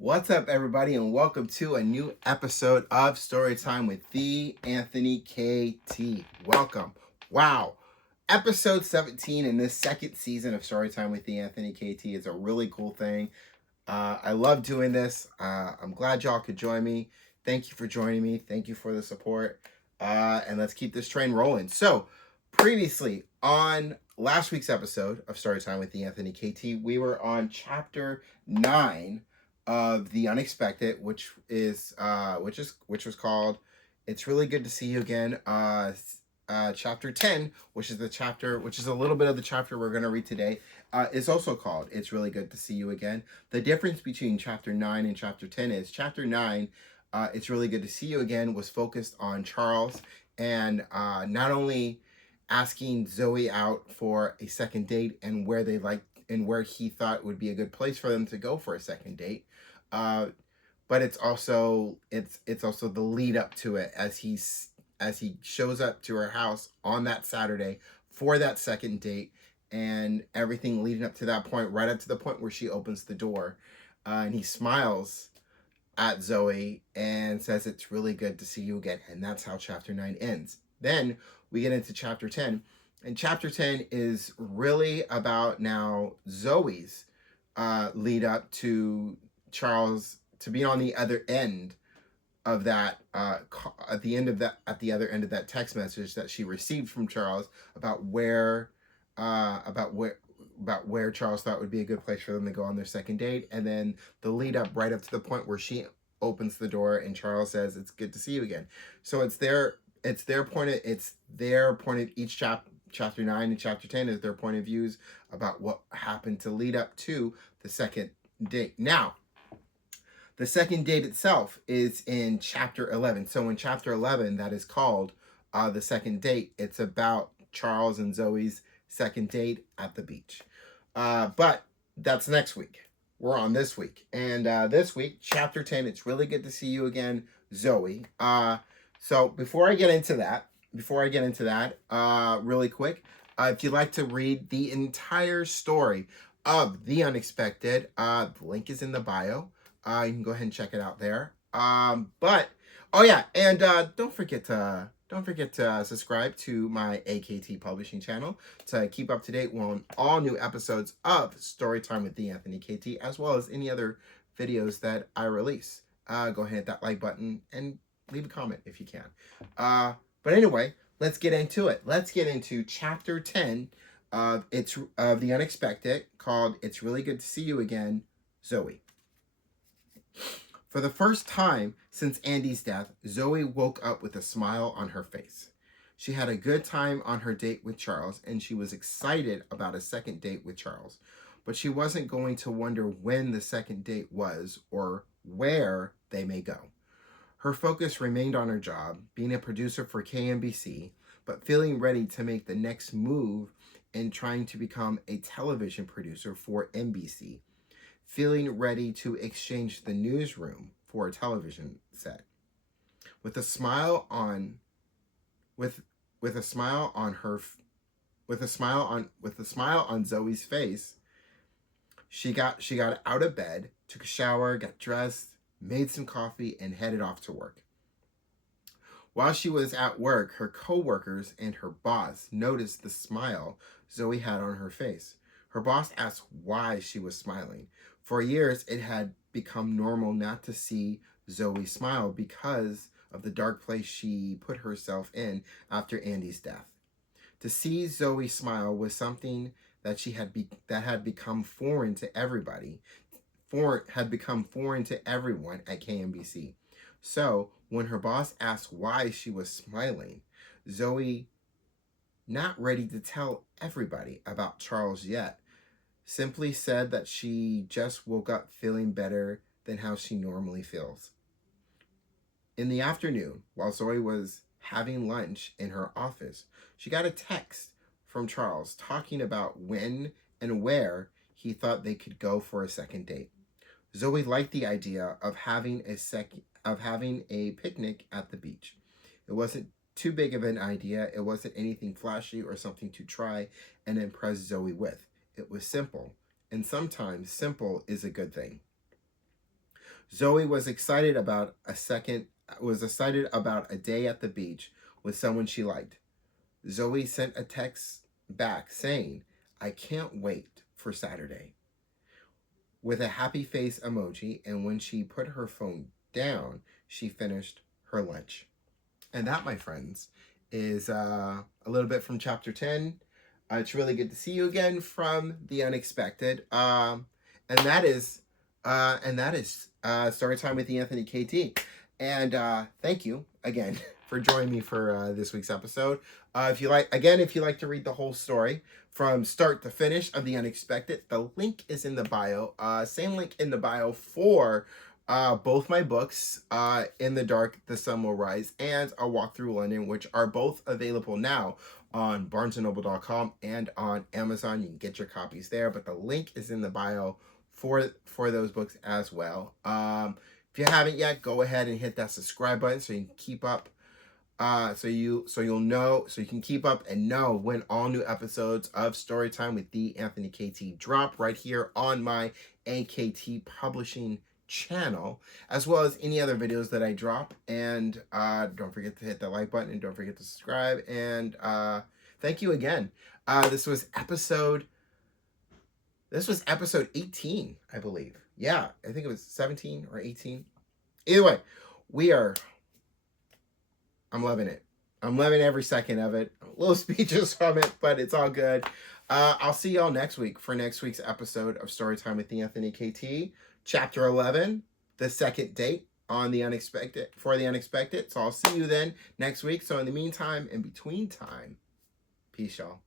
What's up, everybody, and welcome to a new episode of Storytime with the Anthony KT. Welcome. Wow. Episode 17 in this second season of Storytime with the Anthony KT is a really cool thing. I love doing this. I'm glad y'all could join me. Thank you for joining me. Thank you for the support. And let's keep this train rolling. So, previously on last week's episode of Storytime with the Anthony KT, we were on chapter 9 of The Unexpected, which was called "It's Really Good to See You Again." Chapter 10, which is a little bit of the chapter we're going to read today, is also called "It's Really Good to See You Again." The difference between chapter 9 and chapter 10 is chapter 9, "It's Really Good to See You Again," was focused on Charles and not only asking Zoey out for a second date and where he thought would be a good place for them to go for a second date, but it's also the lead up to it as he shows up to her house on that Saturday for that second date, and everything leading up to that point, right up to the point where she opens the door, and he smiles at Zoey and says, "It's really good to see you again," and that's how chapter 9 ends. Then we get into chapter 10, and chapter 10 is really about now Zoey's lead up to Charles to be on the other end of that at the other end of that text message that she received from Charles about where Charles thought would be a good place for them to go on their second date, and then the lead up right up to the point where she opens the door and Charles says, "It's good to see you again." So it's their point of each chapter 9 and chapter 10 is their point of views about what happened to lead up to the second date. Now, the second date itself is in chapter 11. So in chapter 11, that is called The Second Date. It's about Charles and Zoey's second date at the beach. But that's next week. We're on this week. And this week, chapter 10, "It's Really Good to See You Again, Zoey." So before I get into that, really quick, if you'd like to read the entire story of The Unexpected, the link is in the bio. You can go ahead and check it out there. But oh yeah, and don't forget to subscribe to my AKT publishing channel to keep up to date on all new episodes of Storytime with the Anthony KT, as well as any other videos that I release. Go ahead and hit that like button and leave a comment if you can. But anyway, let's get into it. Let's get into chapter 10 of The Unexpected, called "It's Really Good to See You Again, Zoey." For the first time since Andy's death, Zoey woke up with a smile on her face. She had a good time on her date with Charles, and she was excited about a second date with Charles. But she wasn't going to wonder when the second date was or where they may go. Her focus remained on her job, being a producer for KMBC, but feeling ready to make the next move in trying to become a television producer for NBC. Feeling ready to exchange the newsroom for a television set. With a smile on Zoey's face, she got out of bed, took a shower, got dressed, made some coffee, and headed off to work. While she was at work, her co-workers and her boss noticed the smile Zoey had on her face. Her boss asked why she was smiling. For years, it had become normal not to see Zoey smile because of the dark place she put herself in after Andy's death. To see Zoey smile was something that had become foreign to everybody, had become foreign to everyone at KMBC. So when her boss asked why she was smiling, Zoey, not ready to tell everybody about Charles yet, simply said that she just woke up feeling better than how she normally feels. In the afternoon, while Zoey was having lunch in her office, she got a text from Charles talking about when and where he thought they could go for a second date. Zoey liked the idea of having a picnic at the beach. It wasn't too big of an idea. It wasn't anything flashy or something to try and impress Zoey with. It was simple, and sometimes simple is a good thing. Zoey was excited about a day at the beach with someone she liked. Zoey sent a text back saying, "I can't wait for Saturday," with a happy face emoji, and when she put her phone down, she finished her lunch. And that, my friends, is a little bit from chapter 10. It's really good to see you again from the unexpected. And that is story time with the Anthony KT. And thank you again for joining me for this week's episode. If you like to read the whole story from start to finish of the unexpected, the link is in the bio. Same link in the bio for both my books, In the Dark, The Sun Will Rise, and A Walk Through London, which are both available now on barnesandnoble.com and on Amazon. You can get your copies there, but the link is in the bio for those books as well. If you haven't yet, go ahead and hit that subscribe button so you can keep up. So you can keep up and know when all new episodes of Storytime with the Anthony KT drop right here on my AKT Publishing channel, as well as any other videos that I drop. And don't forget to hit that like button, and don't forget to subscribe. And thank you again. This was episode 18, I believe. Yeah, I think it was 17 or 18. Either way, I'm loving it. I'm loving every second of it. A little speechless from it, but it's all good. I'll see y'all next week for next week's episode of Storytime with the Anthony KT. Chapter 11, the second date on the unexpected. So I'll see you then next week. So in the meantime, in between time, peace, y'all.